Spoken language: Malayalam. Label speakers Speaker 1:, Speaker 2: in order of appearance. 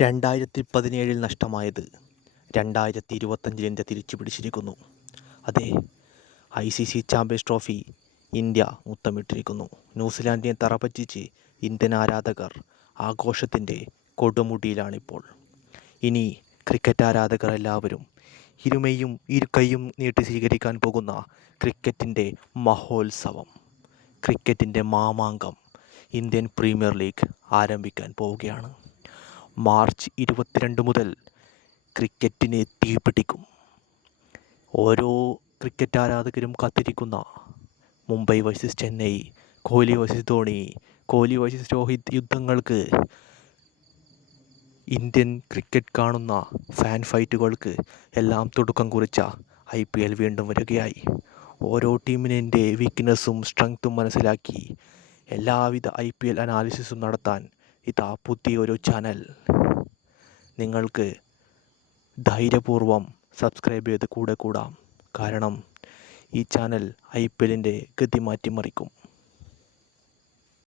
Speaker 1: രണ്ടായിരത്തി പതിനേഴിൽ നഷ്ടമായത് രണ്ടായിരത്തി ഇരുപത്തഞ്ചിൽ ഇന്ത്യ തിരിച്ചു പിടിച്ചിരിക്കുന്നു അതെ I C C champions trophy India മുത്തമിട്ടിരിക്കുന്നു. ന്യൂസിലാൻഡിനെ തറപറ്റിച്ച് ഇന്ത്യൻ ആരാധകർ ആഘോഷത്തിന്റെ കൊടുമുടിയിലാണിപ്പോൾ. ഇനി ക്രിക്കറ്റ് ആരാധകർ എല്ലാവരും ഇരുമയും ഇരുകൈയും നീട്ടി സ്വീകരിക്കാൻ പോകുന്ന ക്രിക്കറ്റിന്റെ മഹോത്സവം ക്രിക്കറ്റിന്റെ മാമാങ്കം ഇന്ത്യൻ പ്രീമിയർ ലീഗ് ആരംഭിക്കാൻ പോവുകയാണ്. മാർച്ച് ഇരുപത്തിരണ്ട് മുതൽ ക്രിക്കറ്റിന് തീപിടിക്കും ഓരോ ക്രിക്കറ്റ് ആരാധകരും കാത്തിരിക്കുന്ന Mumbai versus Chennai Kohli versus Dhoni Kohli versus Rohit യുദ്ധങ്ങൾക്ക് Indian cricket കാണുന്ന ഫാൻ ഫൈറ്റുകൾക്ക് എല്ലാം തുടക്കം കുറിച്ച ഐ പി എൽ വീണ്ടും വരികയായി. ഓരോ ടീമിന്റെ വീക്ക്നെസ്സും സ്ട്രെങ്ത്തും മനസ്സിലാക്കി എല്ലാവിധ ഐ പി എൽ അനാലിസിസും നടത്താൻ ഇതാ പുതിയൊരു ചാനൽ. നിങ്ങൾക്ക് ധൈര്യപൂർവം സബ്സ്ക്രൈബ് ചെയ്ത് കൂടെ കൂടാം. കാരണം ഈ ചാനൽ ഐ പി എല്ലിന്റെ ഗതി മാറ്റിമറിക്കും